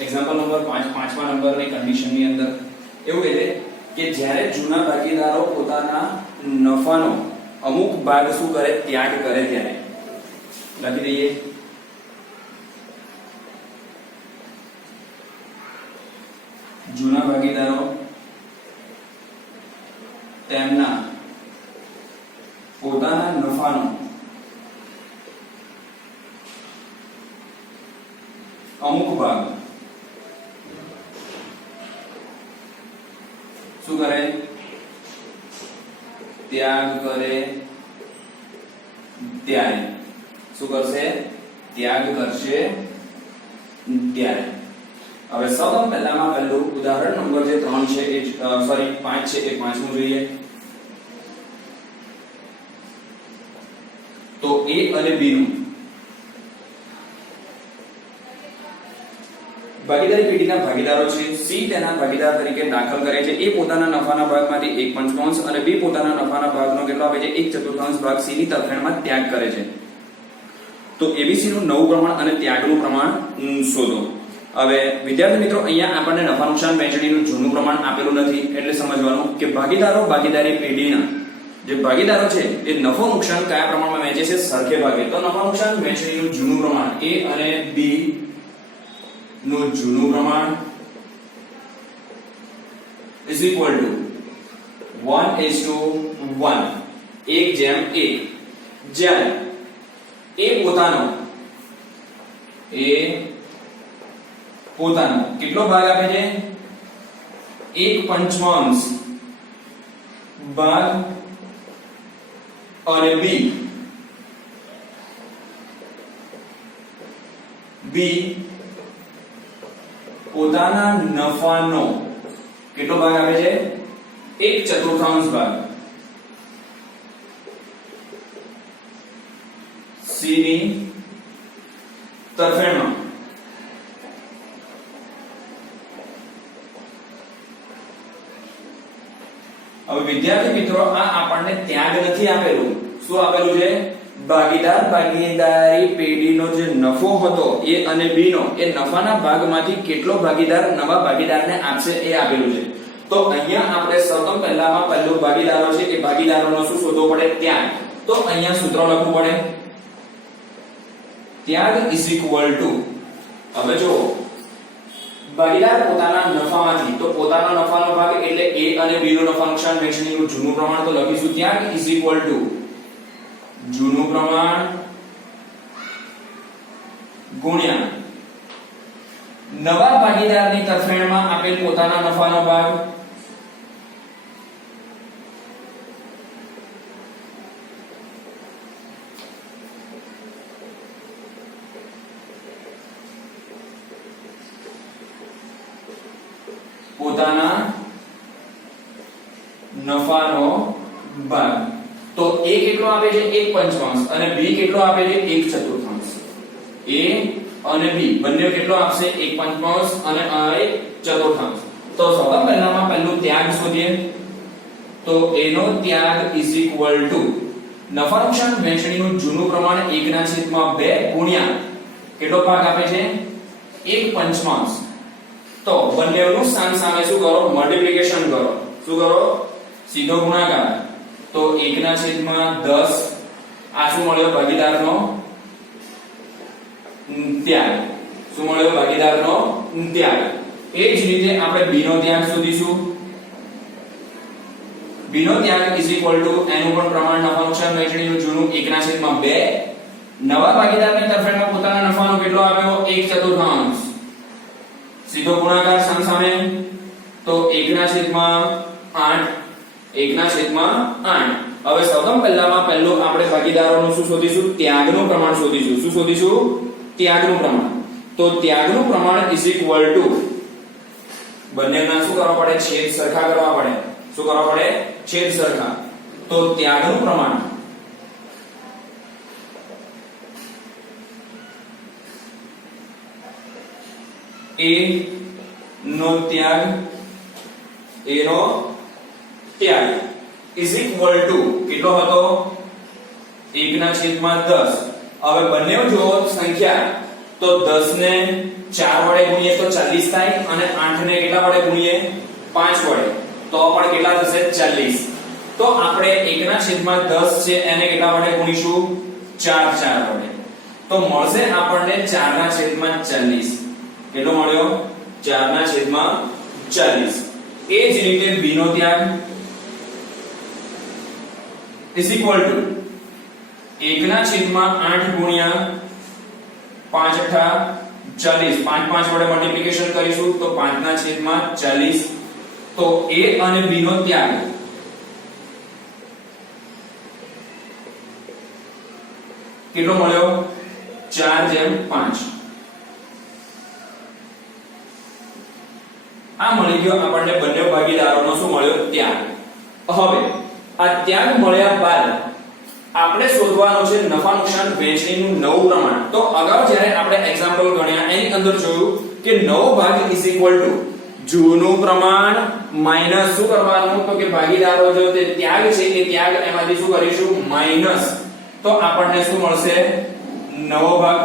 Example number 5 પાંચમા નંબરની કન્ડિશનની અંદર એવું કહે છે કે જ્યારે જૂના ભાગીદારો પોતાના નફાનો અમુક ભાગ શું કરે ત્યાગ કરે ત્યારે લખી દઈએ જૂના ભાગીદારો તેમના પોતાના નફાનો અમુક ભાગ શું કરે ત્યાગ કરે ત્યારે શું કરશે ત્યાગ કરશે ત્યારે હવે સૌપ્રથમ પહેલામાં પહેલું ઉદાહરણ નંબર જે 3 છે એ સોરી 5 છે એ પાંચમું જોઈએ તો A અને B નું ભાગીદારી પેઢીના ભાગીદારો છે C તેના ભાગીદાર તરીકે દાખલ કરે છે A પોતાના નફાના ભાગમાંથી 1/5 અને B પોતાના નફાના ભાગનો કેટલો આપે છે 1/4 ભાગ C ની તરફેણમાં ત્યાગ કરે છે તો ABC નું નવું પ્રમાણ અને ત્યાગનું પ્રમાણ શોધો હવે વિદ્યાર્થી મિત્રો અહીંયા આપણને નફા નુકસાન વહેંચણીનું જૂનું પ્રમાણ આપેલું નથી એટલે સમજવાનું કે ભાગીદારો ભાગીદારી પેઢીના જે ભાગીદારો છે એ નફો નુકસાન કયા પ્રમાણમાં વહેંચે છે સરખે ભાગે તો નફા નુકસાન વહેંચણીનું જૂનું પ્રમાણ A અને B નું જૂનું પ્રમાણ is equal to 1:1 1:1 જ્યારે A પોતાનો કેટલો ભાગ આપે છે 1/5 ભાગ અને B પોતાના નફાનો કેટલો ભાગ આપે છે 1/4 ભાગ C ની તરફેણમાં હવે વિદ્યાર્થી મિત્રો આ આપણને ત્યાગ નથી આપેલું શું આપેલું છે ભાગીદાર ભાગીદારી પેઢીનો જે નફો હતો A અને B નો એ નફાના ભાગમાંથી કેટલો ભાગીદાર નવા ભાગીદારને આપશે એ આપેલું છે તો અહીંયા આપણે સૌપ્રથમ પહેલામાં પહેલો ભાગીદારો છે એ ભાગીદારોનો શું શોધવો પડે ત્યાગ તો અહીંયા સૂત્ર લખવું પડે ત્યાગ is equal to હવે જો ભાગીદાર પોતાના નફામાંથી તો પોતાના નફાનો ભાગ એટલે A અને B નો નફા નુકસાન વહેંચણીનું જૂનું પ્રમાણ તો લખીશું ત્યાગ is equal to જૂનું પ્રમાણ ગુણ્યા નવા ભાગીદારની તરફેણમાં આપેલ પોતાના નફાનો ભાગ પોતાના નફાનો ભાગ તો A કેટલો આપે છે 1/5 અને B કેટલો આપે છે 1/4 A અને B બંને કેટલો આપશે 1/5 અને 1/4 તો સૌપ્રથમ પહેલામાં પહેલું ત્યાગ શોધીએ તો A નો ત્યાગ is equal to નફા નુકસાન વહેંચણીનું જૂનું પ્રમાણ 1/2 ગુણ્યા કેટલો ભાગ આપે છે 1/5 તો બંનેનું સામે શું કરો મલ્ટીપ્લિકેશન કરો શું કરો સીધો ગુણાકાર તો 1/10 આ શું મળ્યો ભાગીદારનો ત્યાગ શું મળ્યો ભાગીદારનો ત્યાગ એ જ રીતે આપણે B નો ત્યાગ શોધીશું B નો ત્યાગ is equal to એનું પણ પ્રમાણ નફા નુકસાન વહેંચણીનું જૂનું 1/2 નવા ભાગીદારની તરફેણમાં પોતાના નફાનો કેટલો આવ્યો 1/4 સીધો ગુણાકાર સામે તો 1/8 હવે સૌપ્રથમ પહેલામાં પહેલો આપણે ભાગીદારોનું શું શોધીશું ત્યાગનું પ્રમાણ શોધીશું શું શોધીશું ત્યાગનું પ્રમાણ તો ત્યાગનું પ્રમાણ is equal to બંનેના શું કરવા પડે છેદ સરખા કરવા પડે શું કરવા પડે છેદ સરખા તો ત્યાગનું પ્રમાણ A નો ત્યાગ is equal to કેટલો હતો 1/10 હવે બંને જો સંખ્યા તો 10 ને 4 વડે ગુણીએ તો 40 થાય અને 8 ને કેટલા વડે ગુણીએ 5 વડે તો પણ કેટલા થશે 40. તો આપણે 1/10 છે એને કેટલા વડે ગુણીશું 4 વડે તો મળશે આપણને 4/40. કેટલો મળ્યો 4/40. એ જ રીતે b નો ત્યાગ is equal to 1/8 ગુણ્યા 5 અઠા 40. 5 5 વડે મલ્ટીપ્લિકેશન કરીશું તો 5/40. તો a અને b નો ત્યાગ કેટલો મળ્યો 4/5. આ મળી ગયો આપણને બંને ભાગીદારોનો શું મળ્યો ત્યાગ. હવે આ ત્યાગ મળ્યા બાદ આપણે શોધવાનું છે નફા નુકસાન વહેંચણીનું નવું પ્રમાણ. તો અગાઉ જ્યારે આપણે એક્ઝામ્પલ ગણ્યા એની અંદર જોયું કે નવો ભાગ ઇઝ ઇક્વલ ટુ જૂનું પ્રમાણ માઈનસ શું કરવાનું તો કે ભાગીદારો જો તે ત્યાગ છે એ ત્યાગ એમાંથી શું કરીશું માઈનસ તો આપણને શું મળશે નવો ભાગ.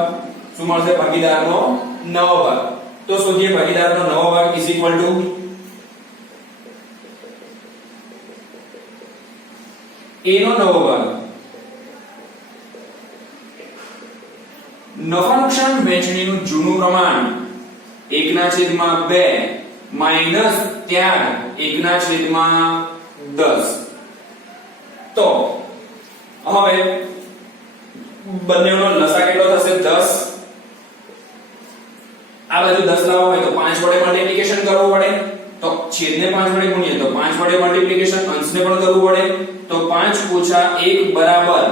શું મળશે ભાગીદારનો નવો ભાગ. તો શોધીએ ભાગીદારનો નવો ભાગ ઇઝ ઇક્વલ ટુ a નો નવો ભાગ નફા નુકસાન વહેંચણીનું જૂનું પ્રમાણ 1/2 માઈનસ ત્યાગ 1/10. તો હવે બંનેનો લસા કેટલો થશે 10. આ બાજુ 10 લાવવા હોય તો 5 વડે મલ્ટીપ્લિકેશન કરવું પડે તો છેદને 5 વડે ગુણીએ તો 5 વડે મલ્ટીપ્લિકેશન અંશને પણ કરવું પડે તો 5 - 1 બરાબર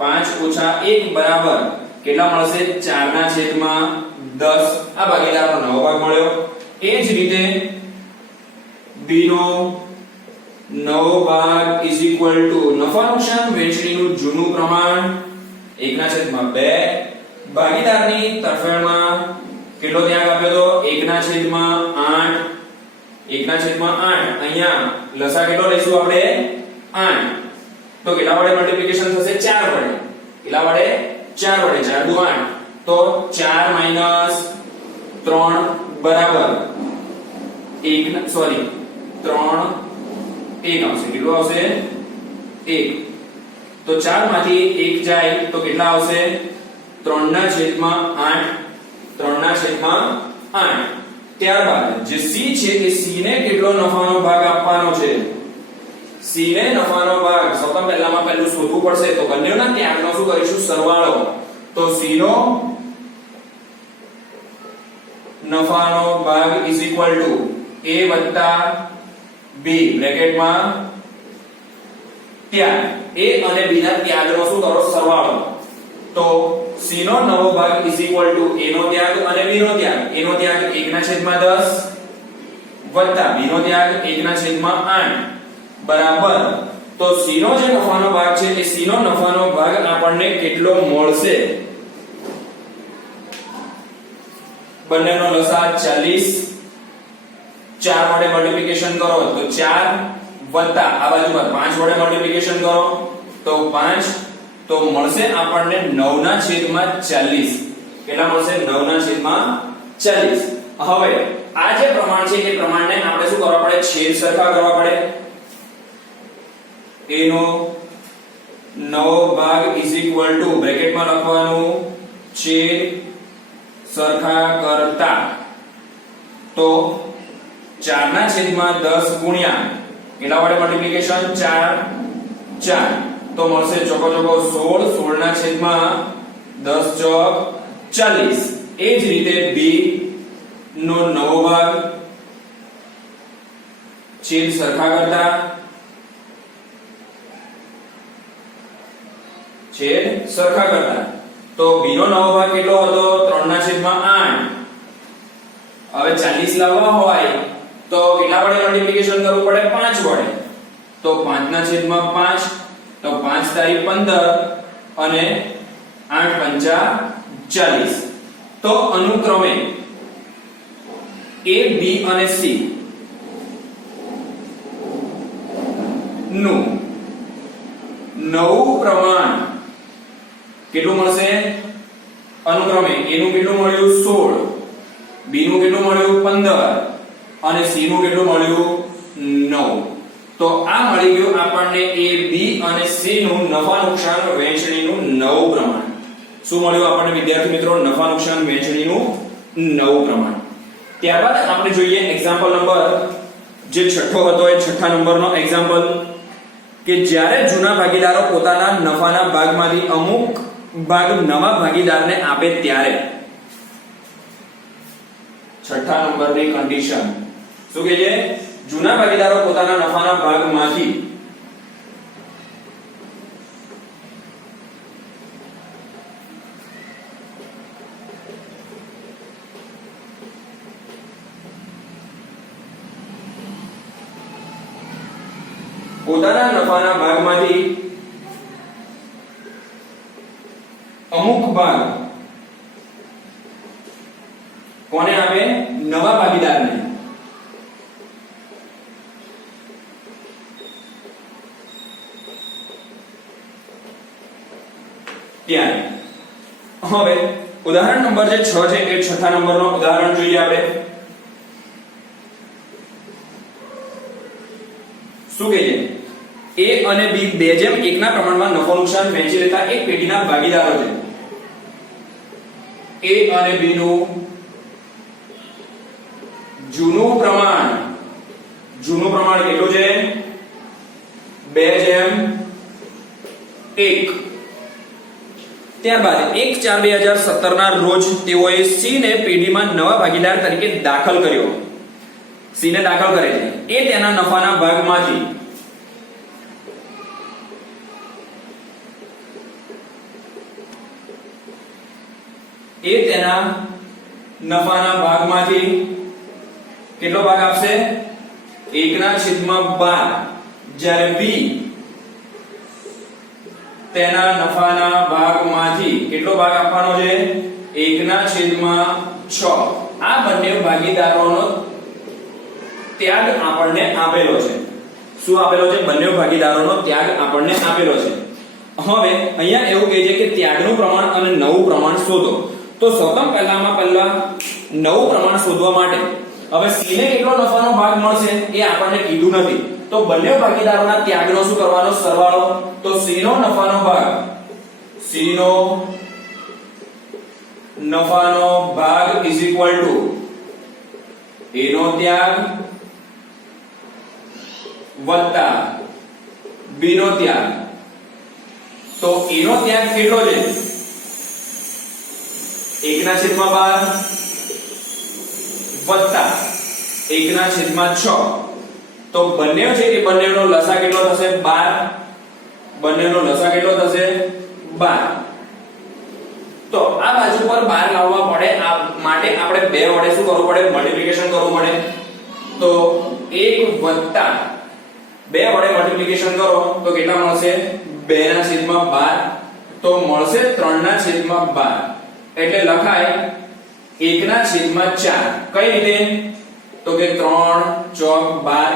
5 - 1 બરાબર કેટલા મળશે 4/10. આ ભાગીદારનો નવો ભાગ મળ્યો. એ જ રીતે b નો નવો ભાગ ઇઝ ઇક્વલ ટુ નફા નુકસાન વહેંચણીનું જૂનું પ્રમાણ 1/2 ભાગીદારની તરફેણમાં કેટલો ત્યાગ આપ્યો તો 1/8. 1/8 અહીંયા લસા કેટલો લઈશું આપણે 8 તો કેટલા વડે મલ્ટીપ્લિકેશન થશે 4 વડે. કેટલા વડે 4 વડે 4 દુ 8 તો 4 - 3 બરાબર 1 સોરી 3 1 આવશે. કેટલું આવશે 1 તો 4 માંથી 1 જાય તો કેટલા આવશે 3/8. 3/8. ત્યારબાદ જે c છે એ c ને કેટલો નફાનો ભાગ આપવાનો છે c ને નફાનો ભાગ સૌપ્રથમ પહેલામાં પહેલું શોધવું પડશે તો બંનેના ત્યાગનો શું કરીશું સરવાળો. તો c નો નફાનો ભાગ ઇઝ ઇક્વલ ટુ a વત્તા b બ્રેકેટમાં ત્યાગ a અને b ના ત્યાગનો શું કરો સરવાળો. તો c નો નવો ભાગ ઇઝ ઇક્વલ ટુ a નો ત્યાગ અને b નો ત્યાગ. a નો ત્યાગ 1/10 વત્તા b નો ત્યાગ 1/8 બરાબર. તો c નો જે નફાનો ભાગ છે એ c નો નફાનો ભાગ આપણને કેટલો મળશે બંનેનો લસા 40. 4 વડે મલ્ટીપ્લિકેશન કરો તો 4 વત્તા આ બાજુમાં 5 વડે મલ્ટીપ્લિકેશન કરો તો 5 તો મળશે આપણને 9/40. કેટલા મળશે 9/40. હવે આ જે પ્રમાણ છે એ પ્રમાણને આપણે શું કરવા પડે છેદ સરખા કરવા પડે. a નો નવો ભાગ ઇઝ ઇક્વલ ટુ બ્રેકેટમાં લખવાનું છેદ સરખા કરતા તો 4/10 ગુણ્યા કેટલા વડે મલ્ટીપ્લિકેશન 4 તો મળશે ચોકો 16. 16/10 ચોક 40. એ જ રીતે b નો નવો ભાગ છેદ સરખા કરતા તો b નો નવો ભાગ કેટલો હતો 3/8. હવે 40 લાવવા હોય તો કેટલા વડે મલ્ટીપ્લિકેશન કરવું પડે 5 વડે તો 5/5 તો 5 તારી 15 અને 8×5 = 40. તો અનુક્રમે a b અને c નું નવું પ્રમાણ કેટલું મળશે અનુક્રમે a નું કેટલું મળ્યું 16, b નું કેટલું મળ્યું 15 અને c નું કેટલું મળ્યું 9. તો આ મળી ગયું આપણને a b અને c નું નફા નુકસાન વહેંચણીનું નવું પ્રમાણ. શું મળ્યું આપણને વિદ્યાર્થી મિત્રો? નફા નુકસાન વહેંચણીનું નવું પ્રમાણ. ત્યારબાદ આપણે જોઈએ એક્ઝામ્પલ નંબર જે છઠ્ઠો હતો એ છઠ્ઠા નંબરનો એક્ઝામ્પલ કે જ્યારે જૂના ભાગીદારો પોતાના નફાના ભાગમાંથી અમુક ભાગ નવા ભાગીદારને આપે ત્યારે. છઠ્ઠા નંબરની કન્ડિશન શું કહે છે? જૂના ભાગીદારો પોતાના નફાના ભાગમાંથી પોતાના નફાના ભાગમાંથી અમુક ભાગ કોને આપે? નવા ભાગીદારને. ત્યારે હવે ઉદાહરણ નંબર જે 6 છે એ છઠ્ઠા નંબરનો ઉદાહરણ જોઈએ આપણે. શું કહે છે? a અને b 2:1 ના પ્રમાણમાં નફો નુકસાન વહેંચી લેતા એક પેઢીના ભાગીદારો છે. a અને b નું જૂનું પ્રમાણ કેટલું છે? 2:1. ત્યારબાદ 1/4/2017 ના રોજ તેઓએ c ને પેઢીમાં નવા ભાગીદાર તરીકે દાખલ કર્યો. c ને દાખલ કરે છે. એ તેના નફાના ભાગમાંથી કેટલો ભાગ આપશે? 1/12. જ્યારે b તેના નફાના ભાગમાંથી કેટલો ભાગ આપવાનો છે? 1/6. આ બંને ભાગીદારોનો ત્યાગ આપણને આપેલો છે. શું આપેલો છે? બંને ભાગીદારોનો ત્યાગ આપણને આપેલો છે. હવે અહીંયા એવું કહે છે કે ત્યાગનું પ્રમાણ અને નવું પ્રમાણ શોધો. તો સૌપ્રથમ પહેલા નવું પ્રમાણ શોધવા માટે હવે c ને કેટલો નફાનો ભાગ મળશે એ આપણને કીધું નથી. તો બંને ભાગીદારોના ત્યાગનો શું કરવાનો? સરવાળો. તો c નો નફાનો ભાગ is equal to a નો ત્યાગ વત્તા b નો ત્યાગ. તો a નો ત્યાગ કેટલો છે? 1/12 વત્તા 1/6. તો બંને છે એ બંનેનો લસા કેટલો થશે? 12. બંનેનો લસા કેટલો થશે? 12. તો આ બાજુ પર 12 લાવવા પડે. આ માટે આપણે 2 વડે શું કરવું પડે? મલ્ટીપ્લિકેશન કરવું પડે. તો 1 વત્તા 2 વડે મલ્ટીપ્લિકેશન કરો તો કેટલા મળશે? 2/12. તો મળશે 3/12. એટલે લખાય 1/4. કઈ રીતે? તો કે 3/12.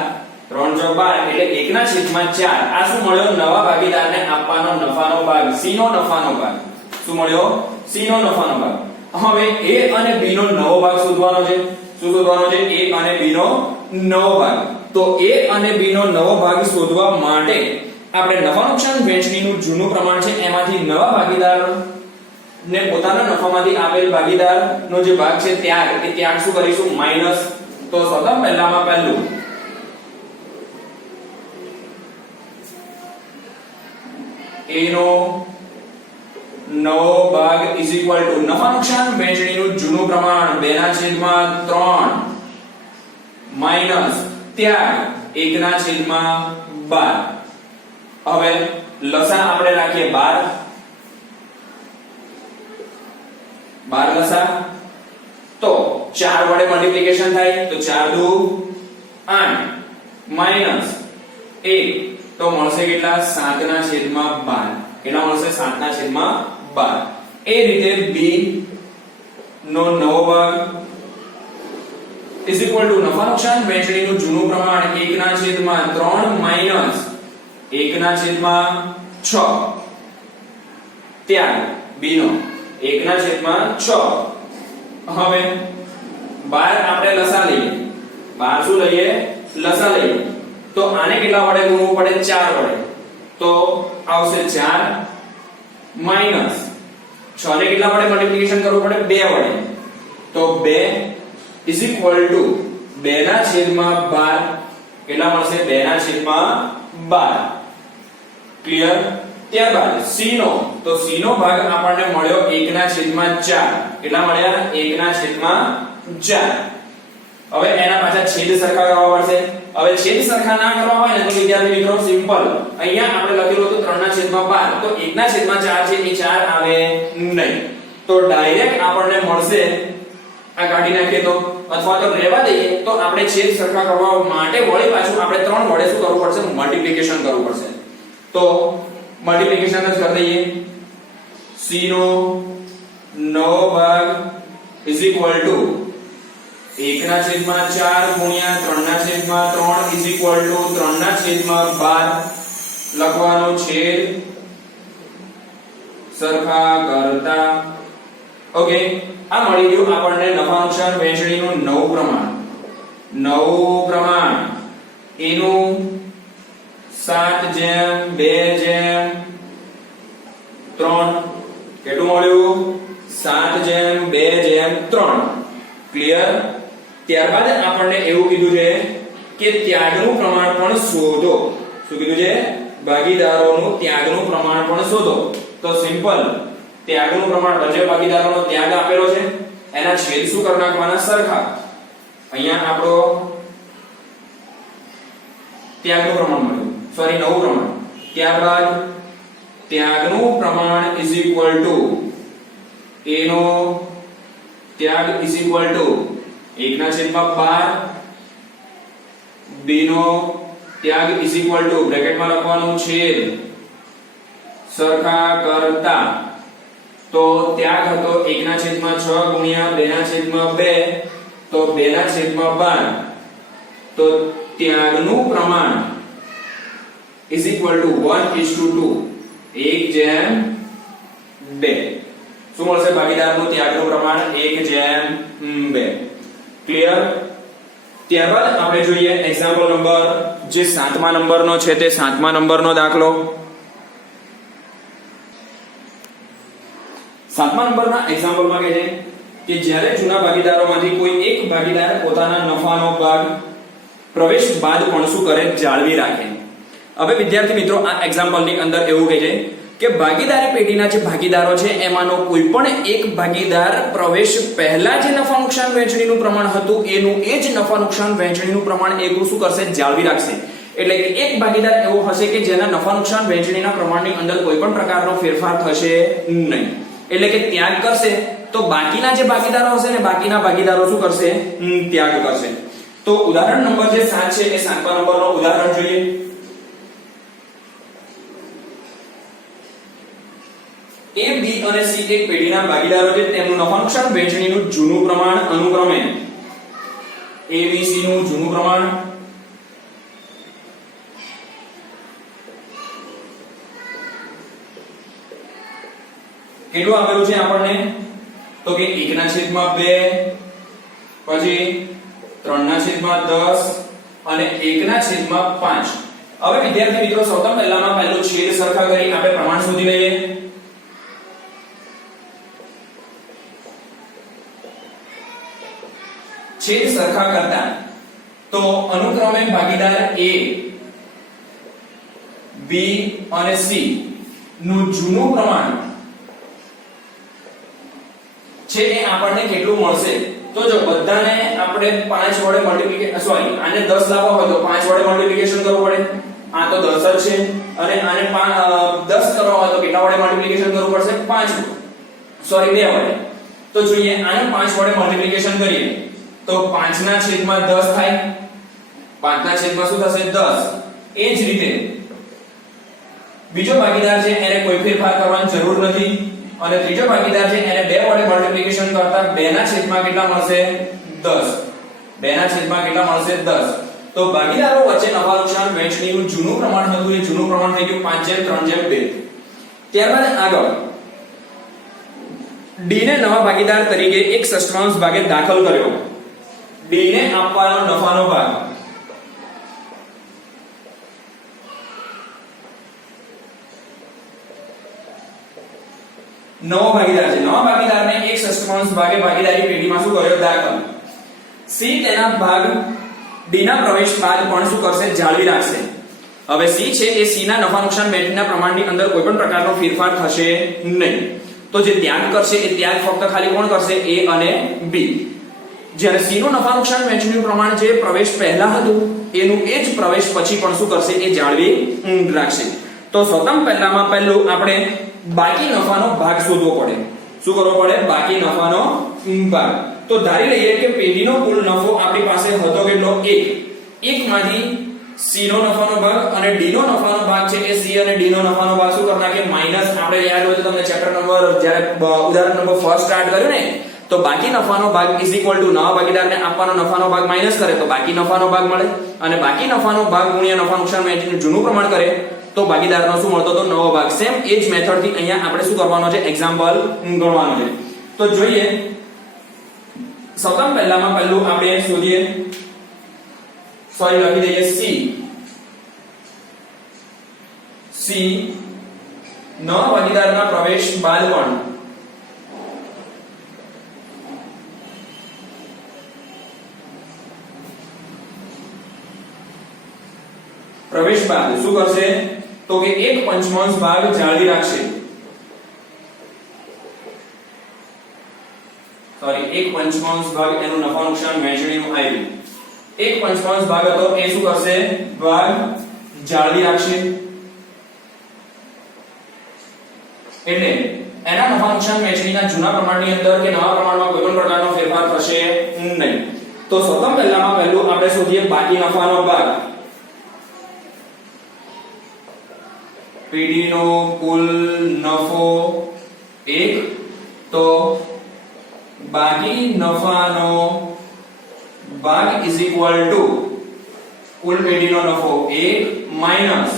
3/12 એટલે 1/4. આ શું મળ્યો? નવા ભાગીદારને આપવાનો નફાનો ભાગ, c નો નફાનો ભાગ. શું મળ્યો? c નો નફાનો ભાગ. હવે a અને b નો નવો ભાગ શોધવાનો છે. શું શોધવાનો છે? a અને b નો નવો ભાગ. તો a અને b નો નવો ભાગ શોધવા માટે આપણે નફા નુકસાન વહેંચણીનું જૂનું પ્રમાણ છે એમાંથી નવા ભાગીદાર ને પોતાના નફામાંથી આપેલ ભાગીદારનો જે ભાગ છે ત્યાગ, એ ત્યાગ શું કરીશું? માઈનસ. તો સૌપ્રથમ પહેલું a નો નવો ભાગ is equal to નફા નુકસાન વહેંચણીનું જૂનું પ્રમાણ 2/3 માઈનસ ત્યાગ 1/12. હવે લસા આપણે રાખીએ 12 લસા. તો 4 વડે મલ્ટીપ્લિકેશન થાય તો 4 દુ 8 માઈનસ 1 તો મળશે કેટલા? 7/12. કેટલા મળશે? 7/12. એ રીતે b નો નવો ભાગ is equal to નફા નુકસાન વહેંચણીનું જૂનું પ્રમાણ 1/3 માઈનસ 1/6 ત્યાગ b નો. 1/6. હવે 12 આપણે લસા લઈએ, 12 શું લઈએ? લસા લઈએ. તો આને કેટલા વડે ગુણવું પડે? 4 વડે. તો આવશે 4 માઈનસ 6 ને કેટલા વડે મલ્ટીપ્લિકેશન કરવું પડે? 2 વડે. તો 2 ઇઝ ઇક્વલ ટુ 2/12. કેટલા મળશે? 2/12. ક્લિયર? ત્યારબાદ c નો, તો c નો ભાગ આપણને મળ્યો 1/4. કેટલા મળ્યા? 1/4. હવે એના પાછા છેદ સરખા કરવા પડશે. હવે છેદ સરખા ના કરવા હોય ને તો વિદ્યાર્થી મિત્રો સિમ્પલ, અહીંયા આપણે લખેલું હતું 3/12, તો 1/4 છે એ 4 આવે નહીં. તો ડાયરેક્ટ આપણને મળશે, આ કાઢી નાખીએ તો, અથવા તો રહેવા દઈએ તો આપણે છેદ સરખા કરવા માટે વળી પાછું આપણે 3 વડે શું કરવું પડશે? મલ્ટીપ્લિકેશન કરવું પડશે. તો મલ્ટીપ્લિકેશન જ કરી દઈએ. c નો 9 ભાગ ઇઝ ઇક્વલ ટુ 1/4 ગુણ્યા 3/3 ઇઝ ઇક્વલ ટુ 3/12 લખવાનો છેદ સરખા કરતા. ઓકે, આ મળી ગયું આપણને નફા નુકસાન વહેંચણીનું નવું પ્રમાણ. એનું 7/2/3. કેટલું મળ્યું? 7/2/3. ક્લિયર? ત્યારબાદ આપણને એવું કીધું છે કે ત્યાગનું પ્રમાણ પણ શોધો. શું કીધું છે? ભાગીદારોનું ત્યાગનું પ્રમાણ પણ શોધો. તો સિમ્પલ, ત્યાગનું પ્રમાણ, બંને ભાગીદારોનો ત્યાગ આપેલો છે, એના છેદ શું કરી નાખવાના? સરખા. અહીંયા આપણો ત્યાગનું પ્રમાણ મળ્યું, સોરી નવું પ્રમાણ. ત્યારબાદ ત્યાગનું પ્રમાણ ઇઝ ઇક્વલ ટુ એનો ત્યાગ ઇઝ ઇક્વલ ટુ 1/12, b નો ત્યાગ ઇઝ ઇક્વલ ટુ બ્રેકેટમાં લખવાનું છેદ સરખા કરતા. તો ત્યાગ હતો 1/6 ગુણ્યા 2/2, તો 2/12. તો ત્યાગનું પ્રમાણ ઇઝ ઇક્વલ ટુ 1:2, 1/2. શું મળશે? ભાગીદારનું ત્યાગનું પ્રમાણ 1/2. ક્લિયર? ત્યારબાદ આપણે જોઈએ એક્ઝામ્પલ નંબર જે 7મા નંબરનો છે, તે 7મા નંબરનો દાખલો. 7મા નંબરના એક્ઝામ્પલમાં કહે છે કે જ્યારે જૂના ભાગીદારોમાંથી કોઈ એક ભાગીદાર પોતાના નફાનો ભાગ પ્રવેશ બાદ પણ શું કરે? જાળવી રાખે. હવે વિદ્યાર્થી મિત્રો, આ એક્ઝામ્પલની અંદર એવું કહે છે કે ભાગીદારી પેઢીના જે ભાગીદારો છે એમાંનો કોઈ પણ એક ભાગીદાર પ્રવેશ પહેલા જે નફા નુકસાન વહેંચણીનું પ્રમાણ હતું એનું એ જ નફા નુકસાન વહેંચણીનું પ્રમાણ એકલું શું કરશે? જાળવી રાખશે. એટલે કે એક ભાગીદાર એવો હશે કે જેના નફા નુકસાન વહેંચણીના પ્રમાણની અંદર કોઈ પણ પ્રકારનો ફેરફાર થશે નહીં. એટલે કે ત્યાગ કરશે તો બાકીના જે ભાગીદારો હશે ને, બાકીના ભાગીદારો શું કરશે? ત્યાગ કરશે. તો ઉદાહરણ નંબર જે 7 છે એ 7મા નંબરનો ઉદાહરણ જોઈએ. A, B અને C એક પેઢીના ભાગીદારો છે, તેમનું નફા નુકસાન વહેંચણીનું જૂનું પ્રમાણ અનુક્રમે A, B, C નું જૂનું પ્રમાણ કેટલું આપેલું છે આપણને? તો કે 1/2, પછી 3/10 અને 1/5. હવે વિદ્યાર્થી મિત્રો, સૌથી પહેલામાં પહેલું છેદ સરખા કરી આપણે પ્રમાણ શોધી લઈએ. છેદ સરખા કરતા તો અનુક્રમે ભાગીદાર A, B અને C નું જૂનું પ્રમાણ છે એ આપણને કેટલું મળશે? તો જો બધાને આપણે 5 વડે મલ્ટીપ્લિકેશન, સોરી, આને 10 લાવવા હોય તો 5 વડે મલ્ટીપ્લિકેશન કરવું પડે. આ તો 10 જ છે, અને આને 10 કરવા હોય તો કેટલા વડે મલ્ટીપ્લિકેશન કરવું પડશે? 5, સોરી 2 વડે. તો જોઈએ, આને 5 વડે મલ્ટીપ્લિકેશન કરીએ તો 5/10 થાય. 5/10 શું થશે? 10. એ જ રીતે બીજો ભાગીદાર છે એને કોઈ ફેરફાર કરવાની જરૂર નથી, અને ત્રીજો ભાગીદાર છે એને 2 વડે મલ્ટીપ્લિકેશન કરતા 2/છેદમાં કેટલા મળશે? 10. 2/છેદમાં કેટલા મળશે? 10. તો ભાગીદારો વચ્ચે નફા નુકસાન વહેંચણીનું જૂનું પ્રમાણ હતું, એ જૂનું પ્રમાણ થઈ ગયું 5/3/2. ત્યારબાદ આગળ ડી ને નવા ભાગીદાર તરીકે એક ષષ્ઠાંશ ભાગે દાખલ કર્યો. ડી ને આપવાનો નફાનો ભાગ નવો ભાગીદાર છે. નવા ભાગીદારને એક ષષ્ઠાંશ ભાગે ભાગીદારી પેઢીમાં શું કર્યો? દાખલ. સી તેના ભાગ ડી ના પ્રવેશ બાદ પણ શું કરશે? જાળવી રાખશે. હવે સી છે એ સી ના નફા નુકસાન વહેંચણીના પ્રમાણની અંદર કોઈ પણ પ્રકારનો ફેરફાર થશે નહીં. તો જે ત્યાગ કરશે એ ત્યાગ ફક્ત ખાલી કોણ કરશે? એ અને બી. જ્યારે સી નું નફા નુકસાન વહેંચણીનું પ્રમાણ જે પ્રવેશ પહેલા હતું એનું એ જ પ્રવેશ પછી પણ શું કરશે? એ જાળવી રાખશે. તો સૌપ્રથમ પહેલામાં પહેલું આપણે બાકી નફાનો ભાગ શોધવો પડે. શું કરવો પડે? બાકી નફાનો ભાગ. તો ધારી લઈએ કે પેઢીનો કુલ નફો આપણી પાસે હતો કેટલો? 1. 1 માંથી સી નો નફાનો ભાગ અને ડી નો નફાનો ભાગ છે એ સી અને ડી નો નફાનો ભાગ શું કરતા કે માઈનસ. આપણે યાદ હોય તો તમને ચેપ્ટર નંબર જ્યારે ઉદાહરણ નંબર 1 સ્ટાર્ટ કર્યું ને તો બાકી નફાનો ભાગ ઇઝ ઇક્વલ ટુ નવા ભાગીદારને આપવાનો નફાનો ભાગ માઈનસ કરે તો બાકી નફાનો ભાગ મળે અને બાકી નફાનો ભાગ ગુણ્યા નફા નુકસાન વહેંચણીનું જૂનું પ્રમાણ કરે તો ભાગીદારનો શું મળતો? તો નવો ભાગ. સેમ એ જ મેથડ થી અહીંયા આપણે શું કરવાનો છે? એક્ઝામ્પલ ગણવાનો છે. તો જોઈએ સૌપ્રથમ પહેલામાં પહેલું આપણે શોધીએ લખી દઈએ સી નવા ભાગીદારના પ્રવેશ બાદ પણ શું કરશે? તો કે એક પંચમાંશ ભાગ જાળવી રાખશે. એક પંચમાંશ ભાગ એનું નફા નુકસાન વહેંચણીનું આવ્યું. એક પંચમાંશ ભાગ હતો એ શું કરશે? ભાગ જાળવી રાખશે. એટલે એના નફા નુકસાન વહેંચણીના જૂના પ્રમાણની અંદર કે નવા પ્રમાણમાં કોઈ પણ પ્રકારનો ફેરફાર થશે નહીં. તો સૌપ્રથમ પહેલામાં પહેલું આપણે શોધીએ બાકી નફાનો ભાગ. પેઢીનો કુલ નફો 1 તો બાકી નફાનો ભાગ ઇઝ ઇક્વલ ટુ કુલ પેઢીનો નફો 1 માઈનસ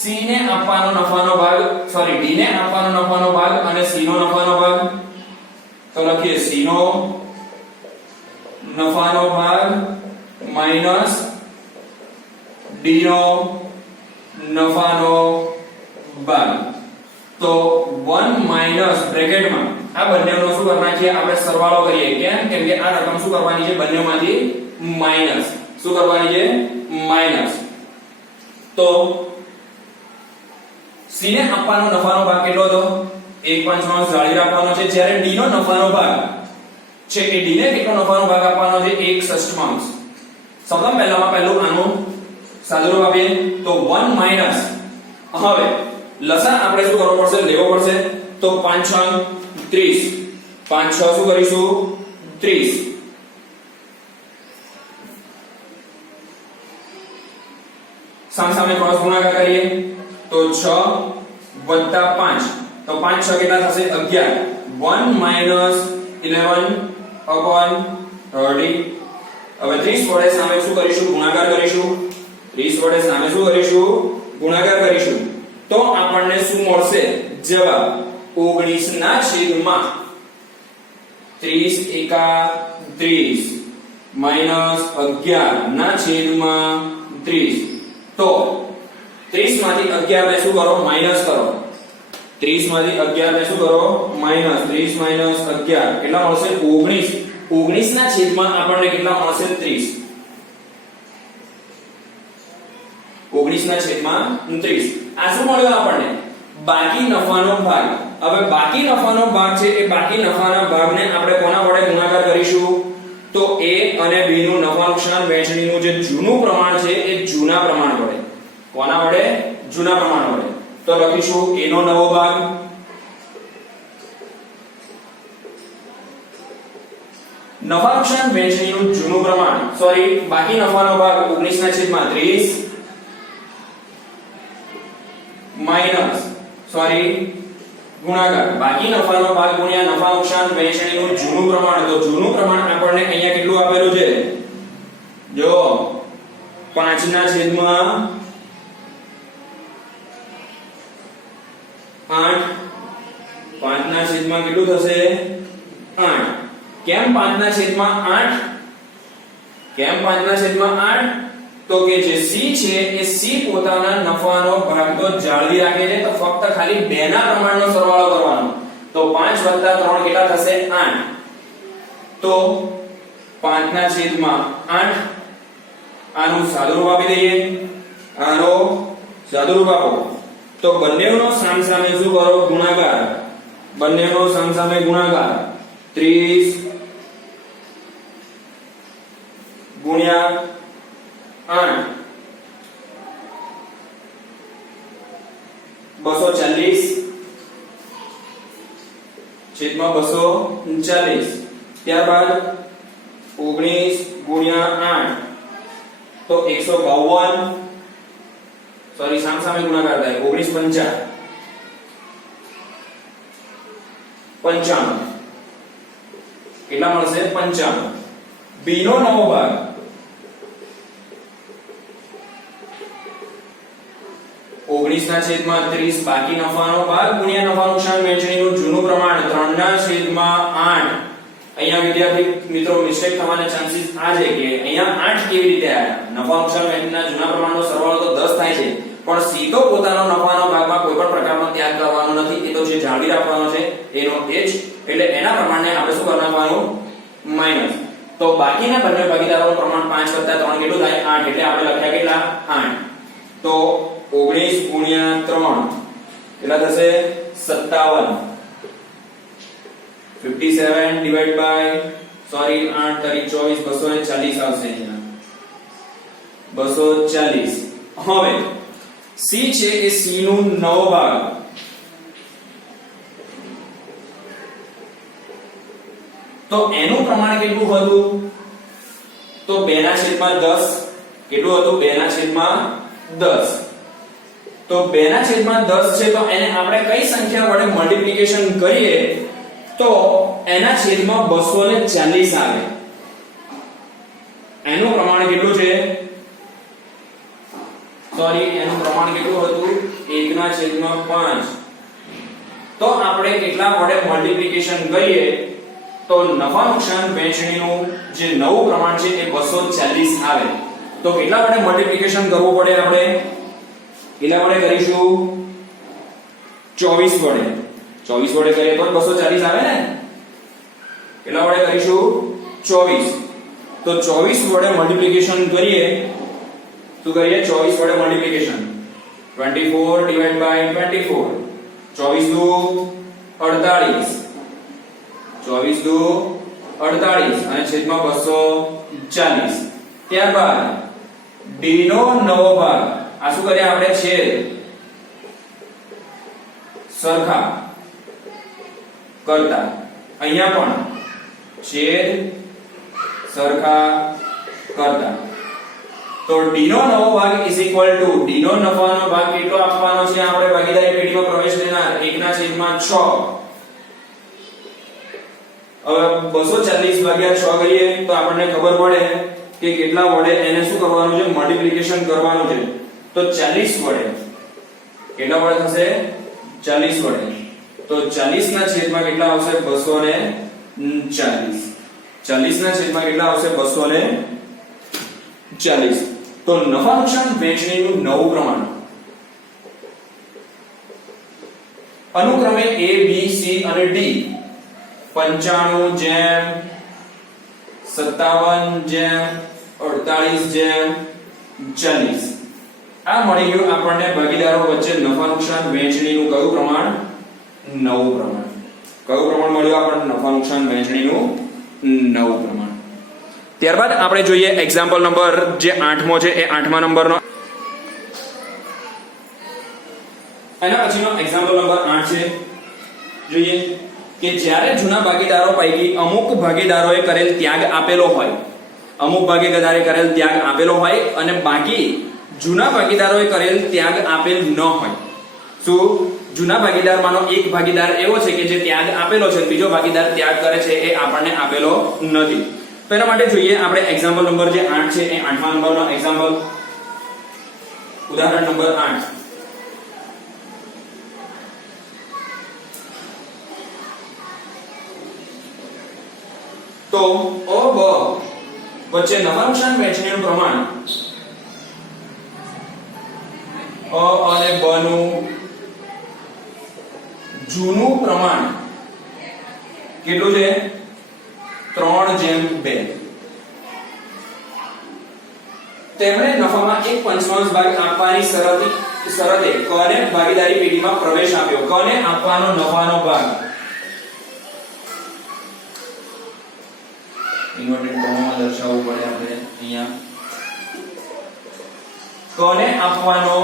સી ને આપવાનો નફાનો ભાગ ડી ને આપવાનો નફાનો ભાગ અને સી નો નફાનો ભાગ. તો લખીએ સી નો નફાનો ભાગ માઈનસ ડી નો નફાનો ભાગ. તો 1 માઈનસ બ્રેકેટમાં આ બંનેનો શું કરી નાખીએ? આપણે સરવાળો કરીએ. કેમ કે આ રકમ શું કરવાની છે? બંનેમાંથી માઈનસ. શું કરવાની છે? માઈનસ. તો સી ને આપવાનો નફાનો ભાગ કેટલો હતો? 1/5 જાળી રાખવાનો છે. જ્યારે ડી નો નફાનો ભાગ છે એ ડી ને કેટલો નફાનો ભાગ આપવાનો છે? 1/6. સૌપ્રથમ પહેલામાં પહેલું આનું સાદુરૂપ આપીએ તો 1 માઈનસ હવે લસા આપણે શું કરવો પડશે? લેવો પડશે. તો 5 6 30 5 6 શું કરીશું? 30. સામે ક્રોસ ગુણાકાર કરીએ તો 6 વત્તા 5 તો 5 6 કેટલા થશે? 11. 1 માઈનસ 11 અપોન 30. હવે 30 વડે સામે શું કરીશું? ગુણાકાર કરીશું. 30 વડે સામે શું કરીશું? ગુણાકાર કરીશું. તો આપણને શું મળશે? જવાબ 19 ના છેદમાં 30 એકા 30 માઈનસ 11 ના છેદમાં 30. તો 30 માંથી 11 ને શું કરો? માઈનસ કરો. 30 માંથી 11 ને શું કરો? માઈનસ. 30 માઈનસ 11 કેટલા મળશે? 19. 19 ના છેદમાં આપણને કેટલા મળશે? 30. 19 ના છેદમાં 30. આ શું મળ્યું આપણને? બાકી નફાનો ભાગ. હવે બાકી નફાનો ભાગ છે એ બાકી નફાના ભાગને આપણે કોના વડે ગુણાકાર કરીશું? તો A અને B નું નફા નુકસાન વહેંચણીનું જે જૂનું પ્રમાણ છે એ જૂના પ્રમાણ વડે. કોના વડે? જૂના પ્રમાણ વડે. તો લખીશું A નો નવો ભાગ નફા નુકસાન વહેંચણીનું જૂનું પ્રમાણ બાકી નફાનો ભાગ 19 ના છેદમાં 30 માઈનસ ગુણાકાર બાકી નફાનો ભાગ ગુણ્યા નફા નુકસાન વહેંચણીનું જૂનું પ્રમાણ. તો જૂનું પ્રમાણ આપણને અહીંયા કેટલું આપેલું છે? જો 5 ના છેદમાં 8 5 ના છેદમાં કેટલું થશે 8. કેમ 5 ના છેદમાં 8? કેમ 5 ના છેદમાં 8? તો કે જે C છે એ C પોતાના નફાનો ભાગ તો જાળવી રાખે છે, તો ફક્ત ખાલી 2 ના પ્રમાણનો સરવાળો કરવાનો. તો 5 + 3 કેટલા થશે 8. તો 5 ના છેદમાં 8 આનું સાદુરૂપ આપી દઈએ. આનો સાદુરૂપ આપો તો બંનેનો સામસામે શું કરો ગુણાકાર. બંનેનો સામસામે ગુણાકાર 30 ગુણ્યા 8 240 છેદમાં 240. ત્યારબાદ 19 ગુણ્યા 8 તો 152. સોરી સામસામે ગુણાકાર થાય 19 55 કેટલા મળશે 55. b નો નવો ભાગ ના છેદમાં 30 બાકી નફાનો ભાગ ગુણ્યા નફા નુકસાન વહેંચણીનું જૂનું પ્રમાણ 3 ના છેદમાં 8. અહીંયા વિદ્યાર્થી મિત્રો મિસ્ટેક થવાના ચાન્સીસ આ છે કે અહીંયા 8 કેવી રીતે આવ્યા. નફા નુકસાન વહેંચણીના જૂના પ્રમાણનો સરવાળો તો 10 થાય છે, પણ સીધો પોતાનો નફાનો ભાગમાં કોઈ પણ પ્રકારનો ત્યાગ કરવાનો નથી. એ તો જે જાળવી રાખવાનો છે એનો એ જ, એટલે એના પ્રમાણને આપણે શું કરી નાખવાનું માઈનસ. તો બાકીના બંને ભાગીદારોનું પ્રમાણ 5 + 3 કેટલું થાય 8. એટલે આપણે લખ્યા કેટલા 8. તો 19 ગુણ્યા 3 કેટલા થશે 57. 57 ડિવાઇડ બાય સોરી 8 તારીખ 24 240 આવશે અહીંયા 240. હવે C છે એ C નું નવો ભાગ તો એનું પ્રમાણ કેટલું હતું તો 2/10. કેટલું હતું 2/10. તો 2/10 છે તો એને આપણે કઈ સંખ્યા વડે મલ્ટીપ્લિકેશન કરીએ તો એના છેદમાં 240 આવે. એનું પ્રમાણ કેટલું છે સોરી એનું પ્રમાણ કેટલું હતું 1/5. તો આપણે કેટલા વડે મલ્ટીપ્લિકેશન કરીએ તો નફા નુકસાન વહેંચણીનું જે નવું પ્રમાણ છે એ 240 આવે. તો કેટલા વડે મલ્ટીપ્લિકેશન કરવું પડે આપણે કેટલા વડે કરીશું 24 વડે. 24 વડે કરીએ તો 240 આવે ને. કેટલા વડે કરીશું 24. તો 24 વડે મલ્ટીપ્લિકેશન કરીએ શું કરીએ 24 વડે મલ્ટીપ્લિકેશન 24 ડિવાઇડ બાય 24. 24 દુ 48. 24 દુ 48 અને છેદમાં 240. ત્યારબાદ d નો નવો ભાગ આ શું કરીએ આપણે છેદ સરખા કરતા અહીંયા પણ છેદ સરખા કરતા. તો d નો નવો ભાગ = d નો નફાનો ભાગ કેટલો આપવાનો છે આપણે ભાગીદારી પેઢીમાં પ્રવેશ લેનાર 1/6. હવે 240 ભાગ્યા 6 કરીએ તો આપણને ખબર પડે કે કેટલા વડે એને શું કરવાનું છે મલ્ટીપ્લિકેશન કરવાનું છે. તો 40 વડે કેટલા વડે થશે 40 વડે. તો 40 ના છેદમાં કેટલા આવશે 240. 40 ના છેદમાં કેટલા આવશે 240. તો નફા નુકસાન વહેંચણીનું નવું પ્રમાણ અનુક્રમે A B C અને D 95/57/48/40. આ મળી ગયું આપણને ભાગીદારો વચ્ચે નફા નુકસાન વહેંચણીનું કયું પ્રમાણ નવું પ્રમાણ. કયું પ્રમાણ મળ્યું આપણને નફા નુકસાન વહેંચણીનું નવું પ્રમાણ. ત્યારબાદ આપણે જોઈએ એક્ઝામ્પલ નંબર જે 8મો છે એ 8મા નંબરનો. એના પછીનો એક્ઝામ્પલ નંબર 8 છે. જોઈએ કે જ્યારે જૂના ભાગીદારો પૈકી અમુક ભાગીદારોએ કરેલ ત્યાગ આપેલો હોય, અમુક ભાગીદારે કરેલ ત્યાગ આપેલો હોય અને બાકી જૂના ભાગીદારોએ કરેલ ત્યાગ આપેલ ન હોય. શું જૂના ભાગીદારમાંનો એક ભાગીદાર એવો છે કે જે ત્યાગ આપેલો છે, બીજો ભાગીદાર ત્યાગ કરે છે એ આપણને આપેલો નથી. તો એના માટે જોઈએ આપણે એક્ઝામ્પલ નંબર જે 8 છે એ 8મા નંબરનો એક્ઝામ્પલ ઉદાહરણ નંબર 8. તો અ બ વચ્ચે નફા નુકસાન વહેંચણીનું પ્રમાણ અ અને બ નું જૂનું પ્રમાણ કેટલું છે 3:2. તેમણે નફામાં એક પંચમાંશ ભાગ આપવાની શરતે કને ભાગીદારી પેઢીમાં પ્રવેશ આપ્યો. કને આપવાનો નફાનો ભાગ ઇન્વર્ટેડ કોમામાં દર્શાવવું પડે આપણે અહીંયા. કને આપવાનો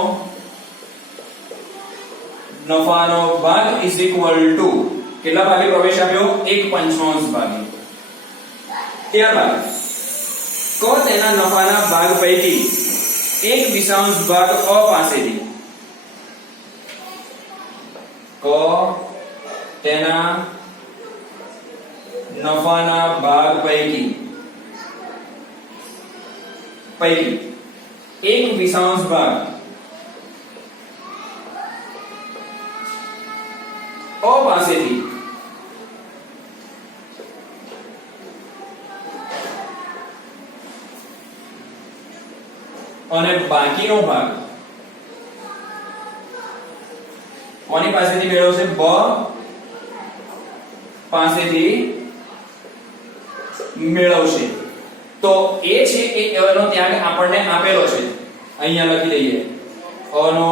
નફાનો ભાગ ઇઝ ઇક્વલ ટુ કેટલા ભાગે પ્રવેશ આપ્યો? એક પંચમાંશ ભાગે. ત્યારબાદ ક તેના નફાના ભાગ પૈકી એક વિષાંશ ભાગ અ પાસેથી ક તેના નફાના ભાગ પૈકી એક વિષાંશ ભાગ અ પાસેથી અને બાકીનો ભાગ કોની પાસેથી મેળવશે? બ પાસેથી મેળવશે. તો એ છે એ નો ત્યાગ આપણને આપેલો છે. અહીંયા લખી દઈએ અનો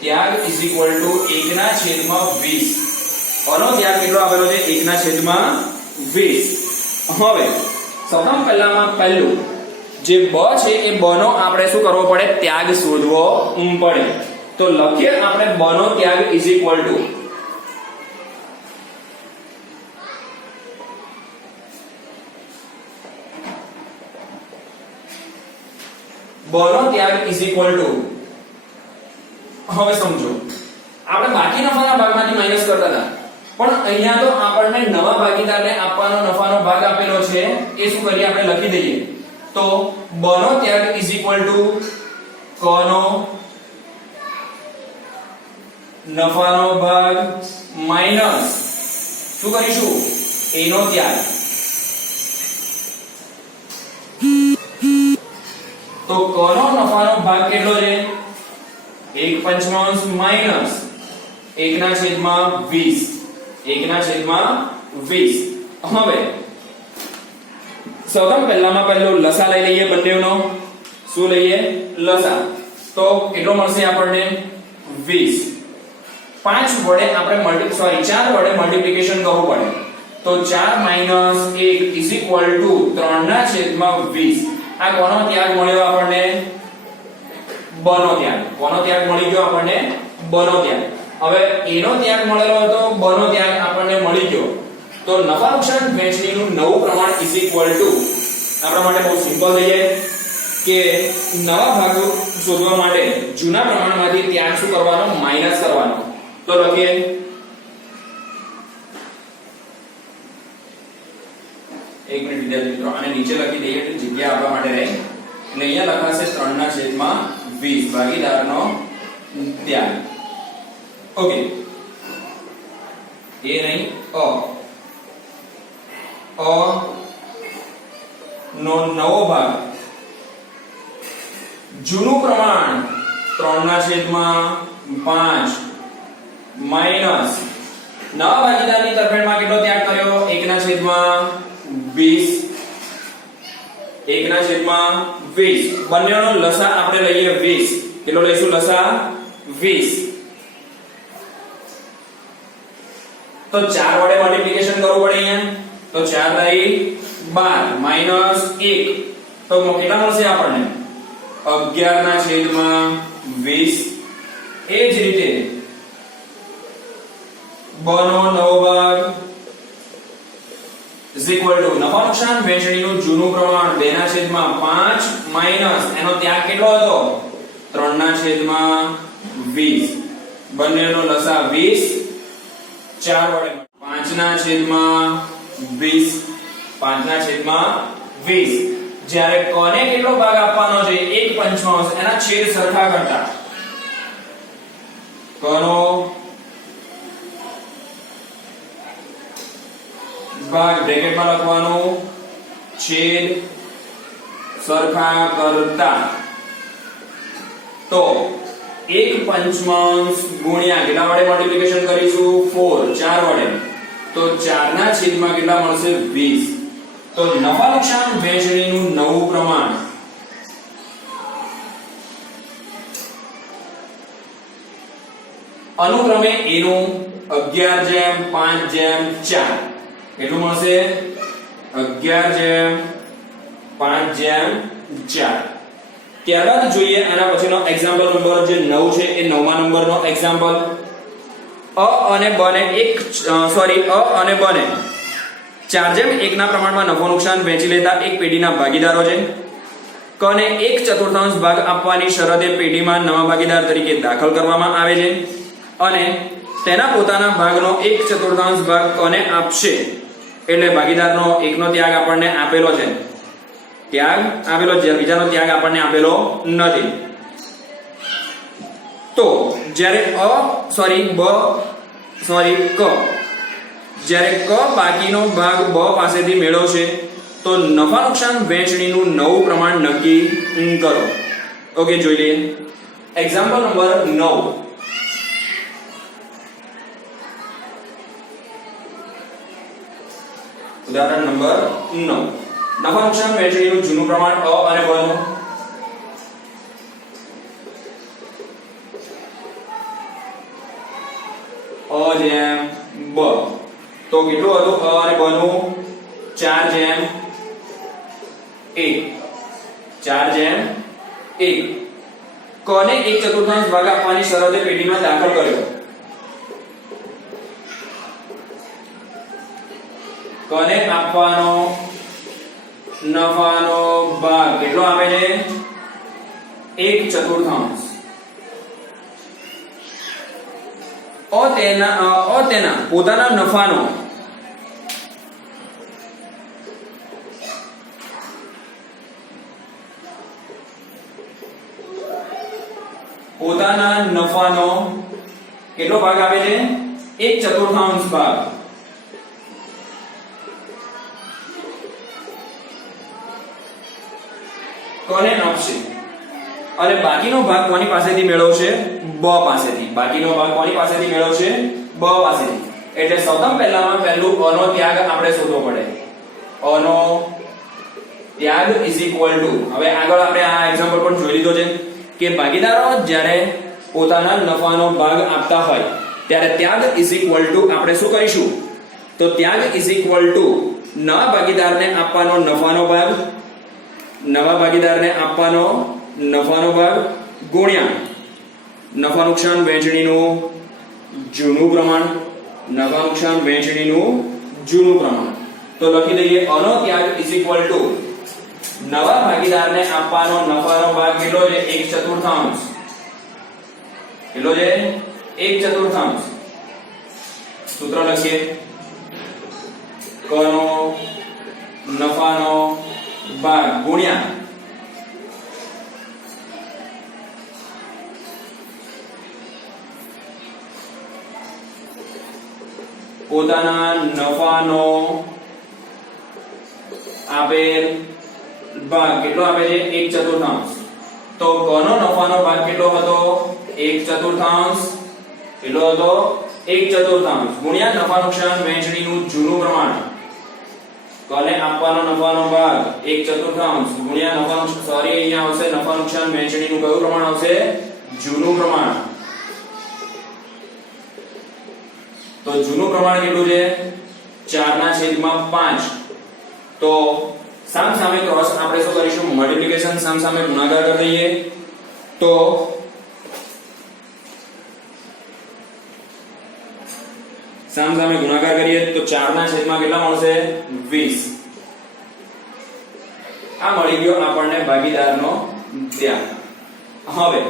ત્યાગ = 1/20. અનો ત્યાગ કેટલો આપેલો છે? 1/20. હવે સૌપ્રથમ પહેલું જે બ છે એ બ નો આપણે શું કરવો પડે? ત્યાગ શોધવો પડે. તો લખીએ આપણે બ નો ત્યાગ = બ નો ત્યાગ = હવે સમજો આપણે બાકી નફાના ભાગમાંથી માઈનસ કરતા હતા, પણ અહીંયા તો આપણને નવા ભાગીદારને આપવાનો નફાનો ભાગ આપેલો છે. એ શું કરીએ? આપણે લખી દઈએ. તો બ નો ત્યાગ = ક નો નફાનો ભાગ માઈનસ શું કરીશું? a નો ત્યાગ. તો ક નો નફાનો ભાગ કેટલો છે? 1/5 માઈનસ 1/20. 1/20. હવે સૌપ્રથમ પહેલું લસા લઈ લઈએ બંનેનો. શું લઈએ? લસા. તો કેટલો મળશે આપણને? 20. 5 વડે આપણે 4 વડે મલ્ટીપ્લિકેશન કરવું પડે. તો 4 - 1 = 3/20. આ કોનો ત્યાગ મળ્યો આપણને? બ નો ત્યાગ. કોનો ત્યાગ મળી ગયો આપણને? બ નો ત્યાગ. હવે a નો ત્યાગ મળેલો હતો, બ નો ત્યાગ આપણને મળી ગયો. તો નફા નુકસાન વહેંચણીનું નવું પ્રમાણ = આપણા માટે બહુ સિમ્પલ થઈ જાય કે નવા ભાગો શોધવા માટે જૂના પ્રમાણમાંથી ત્યાગ શું કરવાનો? માઈનસ કરવાનો. તો લખીએ એક મિનિટ વિદ્યાર્થી મિત્રો, આને નીચે લખી દઈએ એટલે જગ્યા આપવા માટે રહે. એટલે અહીંયા લખાશે 3/20 ભાગીદારનો ત્યાગ. ઓકે, એ નહીં અ નો નવો ભાગ જૂનું પ્રમાણ 3/5 માઈનસ નવા ભાગીદારની તરફેણમાં કેટલો ત્યાગ કર્યો? 1/20. 1/20. બંનેનો લસા આપણે લઈએ 20. કેટલો લઈશું લસા? 20. તો 4 વડે મલ્ટીપ્લિકેશન કરવું પડે અહીંયા. તો 4 × 12 માઈનસ 1. તો કેટલા મળશે આપણને? 11/20. એ જ રીતે બ નો નવો ભાગ = નફા નુકસાન વહેંચણીનું જૂનું પ્રમાણ 2/5 માઈનસ એનો ત્યાગ કેટલો હતો? 3/20. બંનેનો લસા 20. 4 વડે 5/20. 5/20. જ્યારે કોને કેટલો ભાગ આપવાનો છે? 1/5 એના છેદ સરખા કરતા કનો ભાગ બ્રેકેટમાં લખવાનું છેદ સરખા કરતા તો 1/5 ગુણ્યા કેટલા વડે મલ્ટીપ્લિકેશન કરીશું 4 વડે તો 4 ના છેદમાં કેટલા મળશે 20 તો નફા નુકસાન વહેંચણીનું નવું પ્રમાણ અનુક્રમે એનું 11/5/4 કેટલું મળશે 11/5/4 ત્યારબાદ જોઈએ આના પછીનો એક્ઝામ્પલ નંબર જે 9 છે એ 9મા નંબરનો એક્ઝામ્પલ અ અને બ ને 4/1 ના પ્રમાણમાં નફો નુકસાન વહેંચી લેતા એક પેઢીના ભાગીદારો છે ક ને 1/4 ભાગ આપવાની શરતે પેઢીમાં નવા ભાગીદાર તરીકે દાખલ કરવામાં આવે છે અને તેના પોતાના ભાગનો 1/4 ભાગ કોને આપશે એટલે ભાગીદારનો એકનો ત્યાગ આપણને આપેલો છે ત્યાગ આપેલો છે બીજાનો ત્યાગ આપણને આપેલો નથી તો જ્યારે જ્યારે ક બાકીનો ભાગ બ પાસેથી મેળવશે તો નફા નુકસાન વહેંચણીનું નવું પ્રમાણ નક્કી કરો ઓકે જોઈ લઈએ એક્ઝામ્પલ નંબર 9 ઉદાહરણ નંબર 9 નફા નુકસાન વહેંચણીનું જૂનું પ્રમાણ અ અને બ નું અ જેમ બ તો કેટલું હતું અ અને બ નું 4/1 કોને 1/4 ભાગ આપવાની શરતે પેઢીમાં દાખલ કર્યો કોને આપવાનો નફાનો ભાગ કેટલો આપે છે 1/4 તેના પોતાના નફાનો કેટલો ભાગ આપે છે 1/4 ભાગ કોને આપશે અને બાકીનો ભાગ કોની પાસેથી મેળવશે બ પાસેથી એટલે સૌપ્રથમ પહેલામાં પહેલું અ નો ત્યાગ આપણે શોધવો પડે અ નો ત્યાગ હવે આગળ આપણે આ એક્ઝામ્પલ પણ જોઈ લીધો છે કે ભાગીદારો જ્યારે પોતાના નફાનો ભાગ આપતા હોય ત્યારે ત્યાગ આપણે શું કરીશું તો ત્યાગ નવા ભાગીદારને આપવાનો નફાનો ભાગ ગુણ્યા નફા નુકસાન વહેંચણીનું જૂનું પ્રમાણ તો લખી દઈએ અનો ત્યાગ નવા ભાગીદારને આપવાનો નફાનો ભાગ કેટલો છે 1/4 સૂત્ર લખીએ કનો નફાનો ભાગ ગુણ્યા પોતાના નફાનો આપેલ ભાગ કેટલો આપે છે 1/4 તો કનો નફાનો ભાગ કેટલો હતો 1/4 ગુણ્યા નફા નુકસાન વહેંચણીનું જૂનું પ્રમાણ કને આપવાનો નફાનો ભાગ 1/4 ગુણ્યા અહીંયા આવશે નફા નુકસાન વહેંચણીનું કયું પ્રમાણ આવશે જૂનું પ્રમાણ તો જૂનું પ્રમાણ કેટલું છે 4/5 તો સામસામે ક્રોસ આપણે શું કરીશું મલ્ટીપ્લિકેશન સામસામે ગુણાકાર કરી દઈએ તો સામસામે ગુણાકાર કરીએ તો 4/માં કેટલા મળશે 20 આ મળી ગયો આપણને ભાગીદારનો ત્યાગ હવે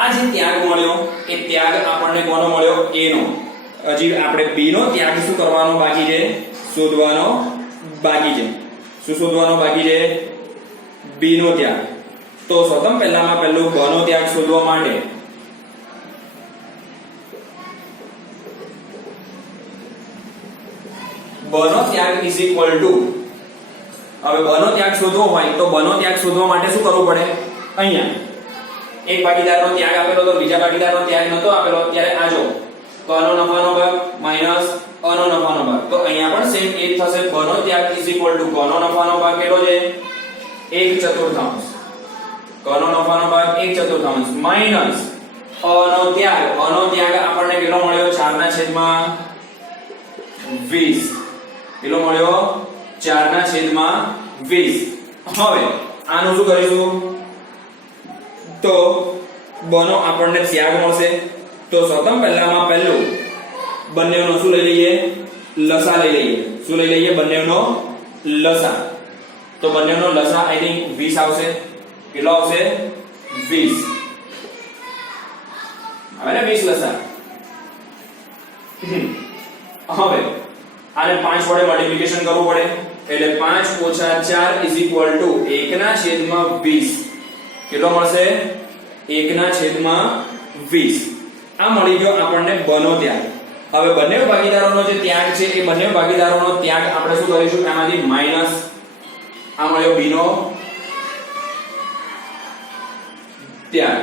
આ જે ત્યાગ મળ્યો એ ત્યાગ આપણને કોનો મળ્યો a નો હજી આપણે b નો ત્યાગ શું કરવાનો બાકી છે શોધવાનો બાકી છે શું શોધવાનો બાકી છે b નો ત્યાગ તો સૌપ્રથમ પહેલામાં પહેલું b નો ત્યાગ શોધવા માટે બ બનો ત્યાગ ઇઝ ઇક્વલ ટુ, હવે બનો ત્યાગ શોધવો હોય તો બનો ત્યાગ શોધવા માટે શું કરવું પડે? અહીંયા એક ભાગીદારનો ત્યાગ આપેલો તો બીજા ભાગીદારનો ત્યાગ નતો આપેલો, ત્યારે આ જો કનો નફાનો ભાગ માઈનસ અનો નફાનો ભાગ, તો અહીંયા પણ સેમ એ જ થશે. બનો ત્યાગ ઇઝ ઇક્વલ ટુ કનો નફાનો ભાગ કેટલો છે? 1/4. કનો નફાનો ભાગ 1/4 માઈનસ અનો ત્યાગ આપણને કેટલો મળ્યો? 4/20. કેટલો મળ્યો? 4/20. હવે આનું શું કરીશું? તો બનો આપણને ત્યાગ મળશે, તો સૌપ્રથમ પહેલું બંનેનો શું લઈ લઈએ? લસા લઈ લઈએ. શું લઈ લઈએ? બંનેનો લસા. તો બંનેનો લસા આઈ થિંક 20 આવશે. કેટલો આવશે? 20. હવે ને 20 લસા. હવે આને 5 વડે મલ્ટીપ્લિકેશન કરવું પડે, એટલે 5 - 4 = 1/20. કેટલો મળશે? 1/20. આ મળી ગયો આપણને બનો ત્યાગ. હવે બંને ભાગીદારોનો જે ત્યાગ છે એ બંને ભાગીદારોનો ત્યાગ આપણે શું કરીશું? એમાંથી માઈનસ આ મળ્યો બી નો ત્યાગ,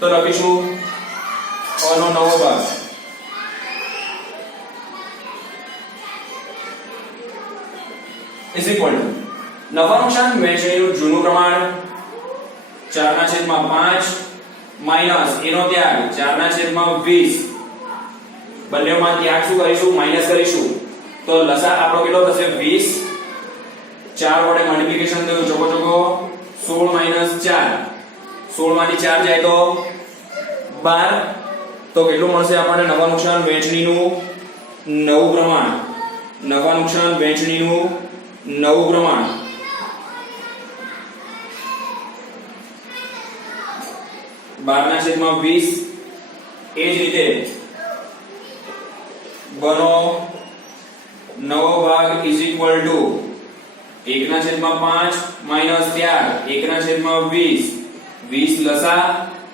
તો લખીશું અનો નવો ભાગ ઇઝ ઇક્વલ ટુ નફા નુકસાન વહેંચણીનું જૂનું પ્રમાણ 4/5 માઈનસ એનો ત્યાગ 4/20. બંનેમાં ત્યાગ શું કરીશું? માઈનસ કરીશું. તો લસા આપણો કેટલો થશે? 20. 4 વડે મલ્ટીપ્લિકેશન થયું ચોકો 16 - 4. 16 માંથી 4 જાય તો 12. તો કેટલું મળશે આપણને? નફા નુકસાન વહેંચણીનું નવું પ્રમાણ. નફા નુકસાન વહેંચણીનું નવું પ્રમાણ 12/20. એ જ રીતે બનો નવો ભાગ ઇઝ ઇક્વલ ટુ 1/5 માઈનસ ત્યાગ 1/20. 20 લસા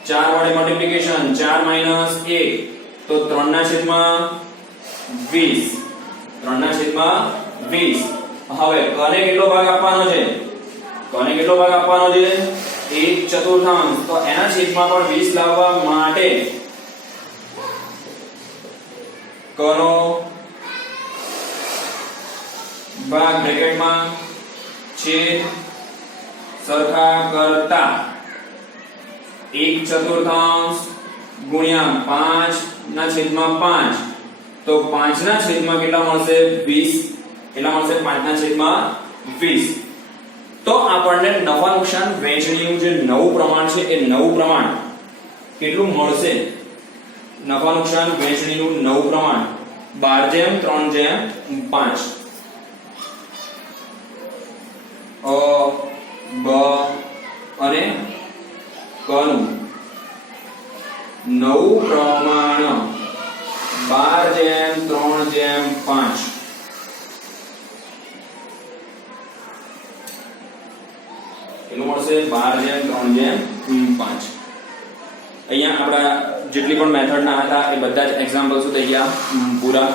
4 વડે મલ્ટીપ્લિકેશન 4 - 1 તો 3/20. 3/20. હવે કને કેટલો ભાગ આપવાનો છે? કને કેટલો ભાગ આપવાનો છે? 1/4. તો એના છેદમાં પણ 20 લાવવા માટે કનો ભાગ બ્રેકેટમાં છેદ સરખા કરતા 1/4 ગુણ્યા 5/5. તો 5/, કેટલા મળશે? 20. કેટલા મળશે? 5/20. તો આપણને નફા નુકસાન વહેંચણીનું જે નવું પ્રમાણ છે એ નવું પ્રમાણ કેટલું મળશે? નફા નુકસાન વહેંચણીનું નવું પ્રમાણ 12/3/5. અ બ અને કનું નવું પ્રમાણ 12/3/5. કેટલું મળશે? 12/3/5. અહીંયા આપણા જેટલી પણ મેથડ ના હતા એ બધા જ એક્ઝામ્પલ્સ થઈ ગયા પૂરા.